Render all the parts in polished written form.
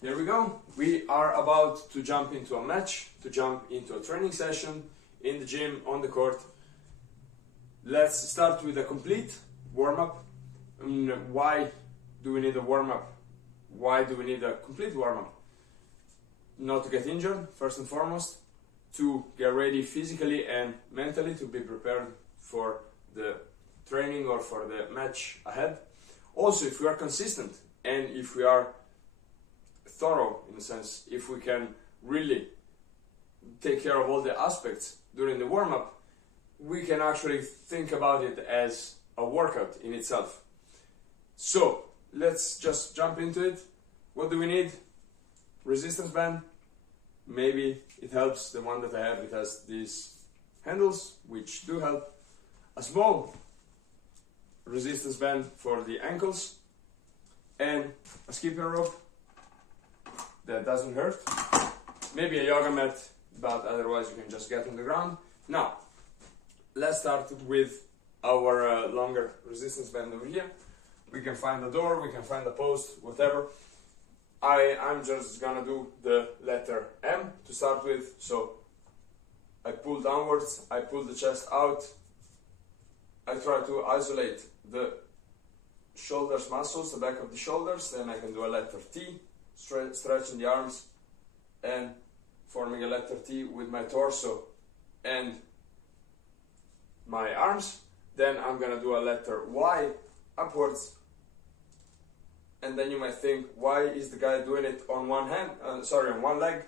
Here we go. We are about to jump into a match, to jump into a training session in the gym, on the court. Let's start with a complete warm-up. Why do we need a warm-up? Why do we need a complete warm-up? Not to get injured, first and foremost, to get ready physically and mentally to be prepared for the training or for the match ahead. Also, if we are consistent and if we are thorough, in a sense, if we can really take care of all the aspects during the warm-up, we can actually think about it as a workout in itself. So let's just jump into it. What do we need? Resistance band. Maybe it helps. The one that I have, it has these handles which do help. A small resistance band for the ankles and a skipping rope that doesn't hurt. Maybe a yoga mat, but otherwise you can just get on the ground. Now let's start with our longer resistance band over here. We can find a door, we can find a post, whatever. I'm just gonna do the letter M to start with. So I pull downwards, I pull the chest out, I try to isolate the shoulders muscles, the back of the shoulders. Then I can do a letter T, stretching the arms and forming a letter T with my torso and my arms. Then I'm gonna do a letter Y upwards. And then you might think, why is the guy doing it on one hand? On one leg?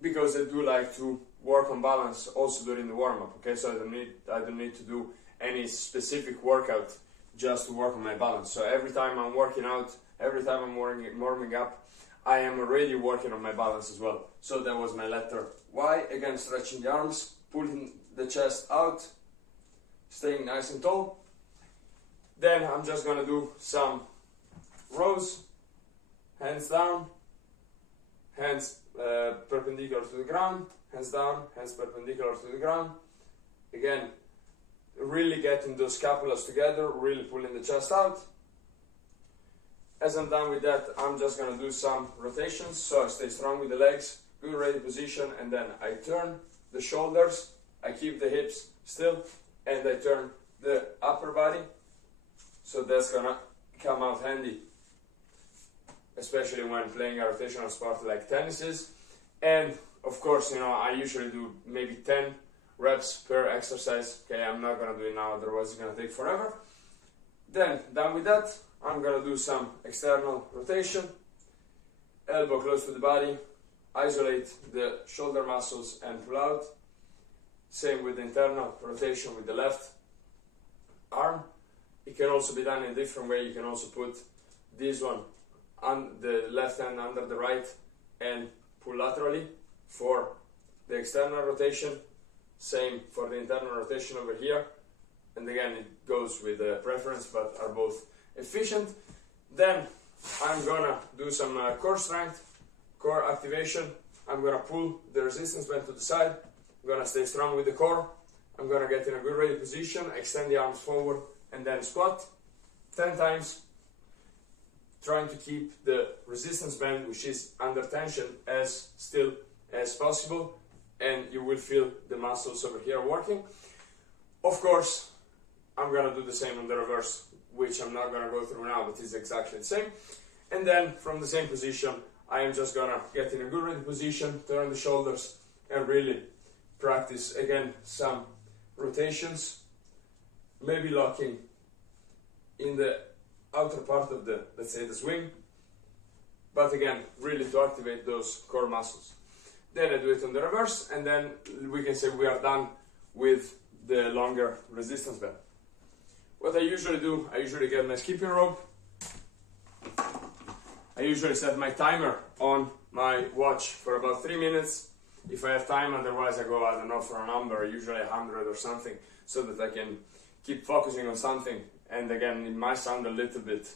Because I do like to work on balance also during the warm-up. Okay, so I don't need to do any specific workout just to work on my balance. So every time I'm working out, every time I'm warming up, I am already working on my balance as well. So that was my letter Y. Again, stretching the arms, pulling the chest out, staying nice and tall. Then I'm just gonna do some rows, hands down, hands perpendicular to the ground, hands down, hands perpendicular to the ground. Again, really getting those scapulas together, really pulling the chest out. As I'm done with that, I'm just gonna do some rotations, so I stay strong with the legs, good ready position, and then I turn the shoulders, I keep the hips still, and I turn the upper body. So that's gonna come out handy, especially when playing a rotational sport like tennis is. And of course, I usually do maybe 10 reps per exercise. Okay, I'm not gonna do it now, otherwise it's gonna take forever. Then, done with that, I'm gonna do some external rotation, elbow close to the body, isolate the shoulder muscles and pull out. Same with the internal rotation with the left arm. It can also be done in a different way. You can also put this one on the left hand under the right and pull laterally for the external rotation. Same for the internal rotation over here. And again, it goes with a preference, but are both efficient. Then I'm gonna do some core strength, core activation. I'm gonna pull the resistance band to the side. I'm gonna stay strong with the core. I'm gonna get in a good ready position, extend the arms forward, and then squat 10 times, trying to keep the resistance band, which is under tension, as still as possible, and you will feel the muscles over here working. Of course, I'm gonna do the same on the reverse, which I'm not gonna go through now, but it's exactly the same. And then from the same position, I am just gonna get in a good ready position, turn the shoulders, and really practice again some rotations, maybe locking in the outer part of the, let's say, the swing, but again, really to activate those core muscles. Then I do it on the reverse, and then we can say we are done with the longer resistance band. What I usually do, I usually get my skipping rope. I usually set my timer on my watch for about 3 minutes. If I have time, otherwise I go, I don't know, for a number, usually 100 or something, so that I can keep focusing on something. And again, it might sound a little bit,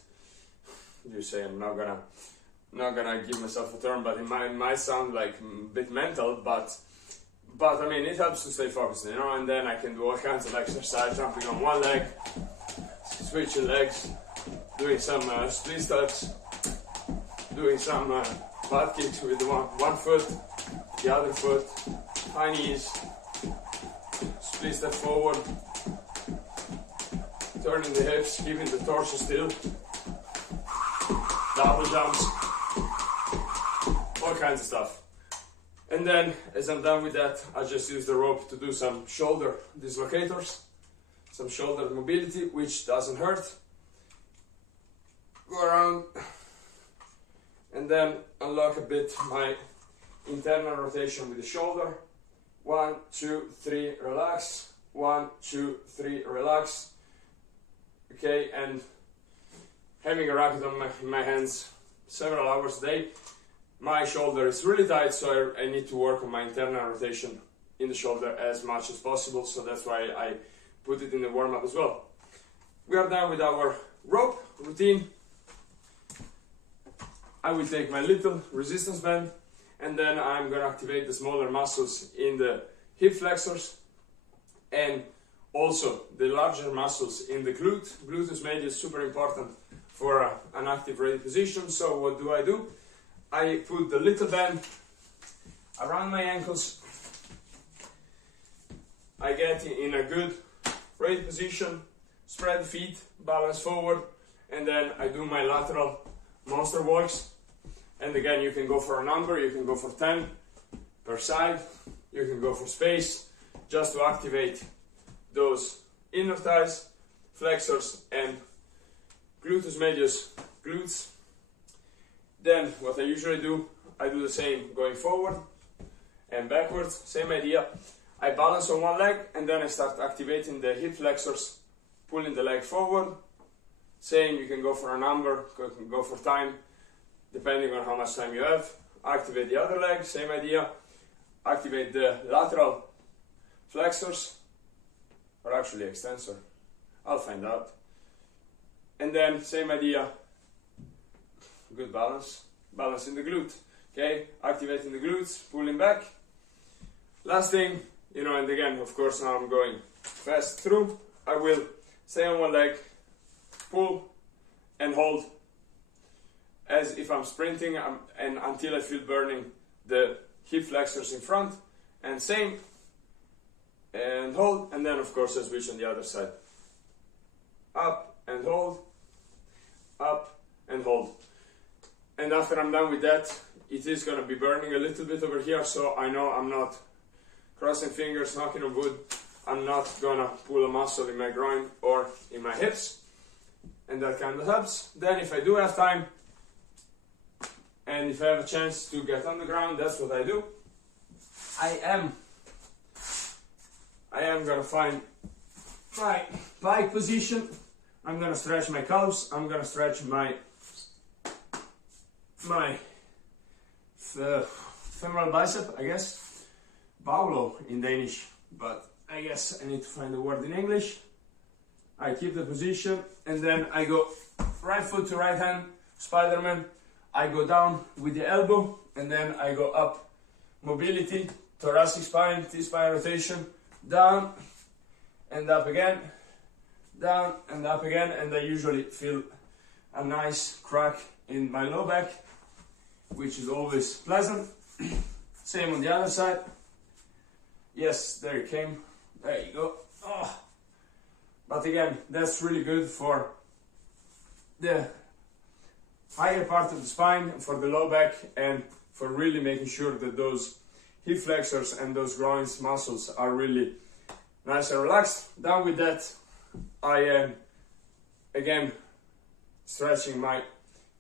you say I'm not gonna give myself a term, but it might sound like a bit mental, but I mean, it helps to stay focused, and then I can do all kinds of exercise, jumping on one leg, switching legs, doing some split steps, doing some butt kicks with one foot, the other foot, high knees, split step forward, turning the hips, keeping the torso still, double jumps, all kinds of stuff. And then, as I'm done with that, I just use the rope to do some shoulder dislocators, some shoulder mobility, which doesn't hurt. Go around, and then unlock a bit my internal rotation with the shoulder. 1, 2, 3, relax. 1, 2, 3, relax. Okay, and having a racket in my hands several hours a day, my shoulder is really tight, so I need to work on my internal rotation in the shoulder as much as possible, so that's why I put it in the warm-up as well. We are done with our rope routine. I will take my little resistance band, and then I'm going to activate the smaller muscles in the hip flexors and also the larger muscles in the gluteus medius, super important for an active ready position. So what do? I put the little band around my ankles. I get in a good ready position, spread the feet, balance forward, and then I do my lateral monster walks. And again, you can go for a number, you can go for 10 per side, you can go for space, just to activate those inner thighs, flexors, and gluteus medius, glutes. Then what I usually do, I do the same going forward and backwards, same idea. I balance on one leg and then I start activating the hip flexors, pulling the leg forward. Same, you can go for a number, you can go for time, depending on how much time you have. Activate the other leg, same idea. Activate the lateral flexors, or actually extensor, I'll find out. And then same idea, good balance, balancing the glute, okay? Activating the glutes, pulling back. Last thing, and again, of course, now I'm going fast through. I will stay on one leg, pull and hold, as if I'm sprinting, and until I feel burning the hip flexors in front, and same, and hold, and then of course I switch on the other side. Up and hold, up and hold. And after I'm done with that, it is going to be burning a little bit over here, so I know I'm not crossing fingers, knocking on wood, I'm not going to pull a muscle in my groin or in my hips, and that kind of helps. Then if I do have time, and if I have a chance to get on the ground, that's what I do. I am going to find my pike position. I'm going to stretch my calves. I'm going to stretch my femoral bicep, I guess. Baulo in Danish, but I guess I need to find the word in English. I keep the position, and then I go right foot to right hand, Spider-Man. I go down with the elbow, and then I go up, mobility, thoracic spine, T-spine rotation, down and up again, down and up again, and I usually feel a nice crack in my low back, which is always pleasant. Same on the other side. Yes, there it came. There you go. Oh. But again, that's really good for the higher part of the spine, for the low back, and for really making sure that those hip flexors and those groins muscles are really nice and relaxed. Done with that, I am again stretching my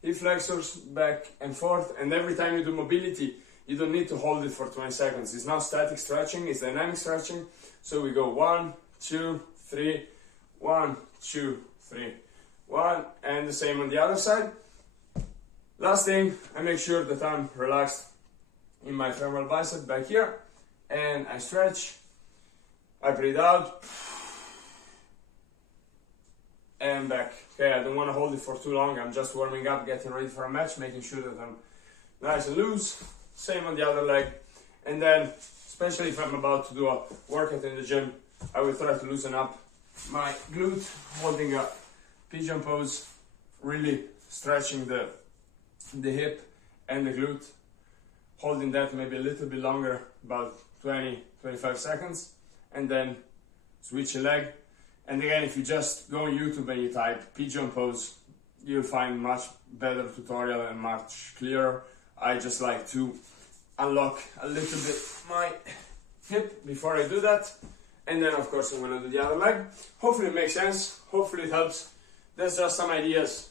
hip flexors back and forth, and every time you do mobility, you don't need to hold it for 20 seconds. It's not static stretching, it's dynamic stretching. So we go 1, 2, 3, 1, 2, 3, 1, and the same on the other side. Last thing, I make sure that I'm relaxed in my femoral bicep back here, and I stretch, I breathe out, and back. Okay, I don't want to hold it for too long, I'm just warming up, getting ready for a match, making sure that I'm nice and loose. Same on the other leg, and then, especially if I'm about to do a workout in the gym, I will try to loosen up my glute, holding a pigeon pose, really stretching the the hip and the glute, holding that maybe a little bit longer, about 20-25 seconds, and then switch a leg. And again, if you just go on YouTube and you type pigeon pose, you'll find much better tutorial and much clearer. I just like to unlock a little bit my hip before I do that, and then of course I'm gonna do the other leg. Hopefully it makes sense, hopefully it helps. There's just some ideas.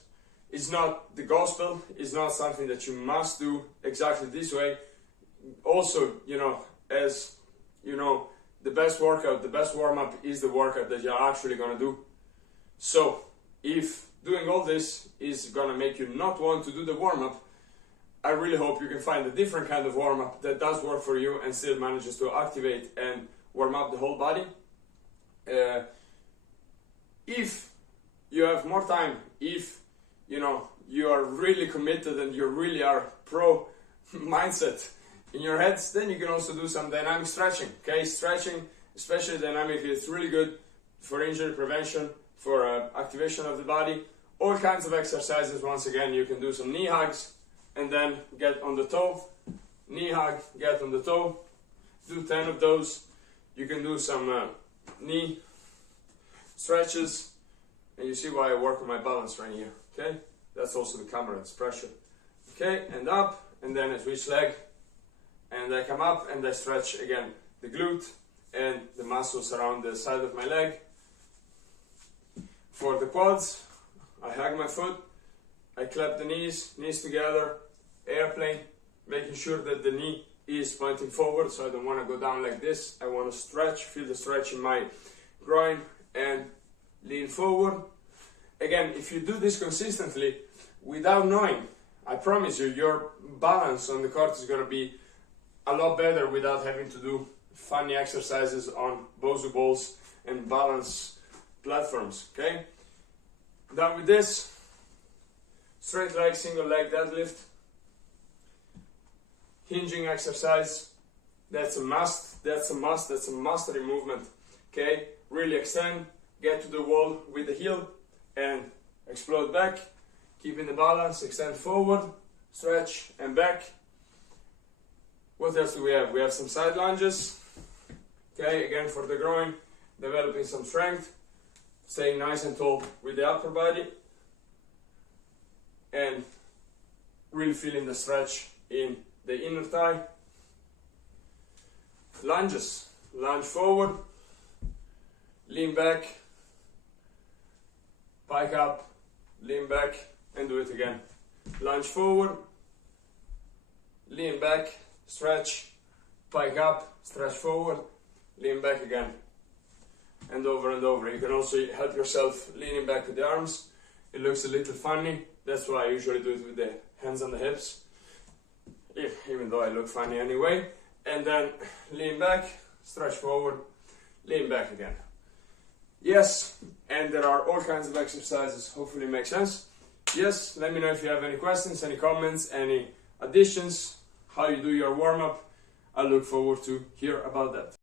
It's not the gospel, it's not something that you must do exactly this way. Also, you know, as you know, the best workout, the best warm-up is the workout that you're actually gonna do. So if doing all this is gonna make you not want to do the warm-up, I really hope you can find a different kind of warm-up that does work for you and still manages to activate and warm up the whole body. If you have more time, if you know you are really committed and you really are pro mindset in your heads, then you can also do some dynamic stretching. Okay, stretching, especially dynamically, it's really good for injury prevention, for activation of the body. All kinds of exercises. Once again, you can do some knee hugs and then get on the toe, knee hug, get on the toe, do 10 of those. You can do some knee stretches, and you see why I work on my balance right here, okay? That's also the camera, it's pressure. Okay, and up, and then I switch leg, and I come up and I stretch again the glute and the muscles around the side of my leg. For the quads, I hug my foot, I clap the knees together, airplane, making sure that the knee is pointing forward, so I don't want to go down like this. I want to stretch, feel the stretch in my groin, and lean forward. Again, if you do this consistently, without knowing, I promise you, your balance on the court is going to be a lot better without having to do funny exercises on Bosu balls and balance platforms, okay? Done with this, straight leg, single leg deadlift. Hinging exercise, that's a must, that's a mastery movement, okay? Really extend, get to the wall with the heel and explode back, keeping the balance, extend forward, stretch and back. What else do we have? We have some side lunges, okay? Again, for the groin, developing some strength, staying nice and tall with the upper body, and really feeling the stretch in the inner thigh. Lunges, lunge forward, lean back, pike up, lean back, and do it again. Lunge forward, lean back, stretch, pike up, stretch forward, lean back again. And over and over. You can also help yourself leaning back with the arms. It looks a little funny, that's why I usually do it with the hands on the hips. Even though I look funny anyway. And then lean back, stretch forward, lean back again. Yes, and there are all kinds of exercises, hopefully it makes sense. Yes, let me know if you have any questions, any comments, any additions, how you do your warm-up. I look forward to hear about that.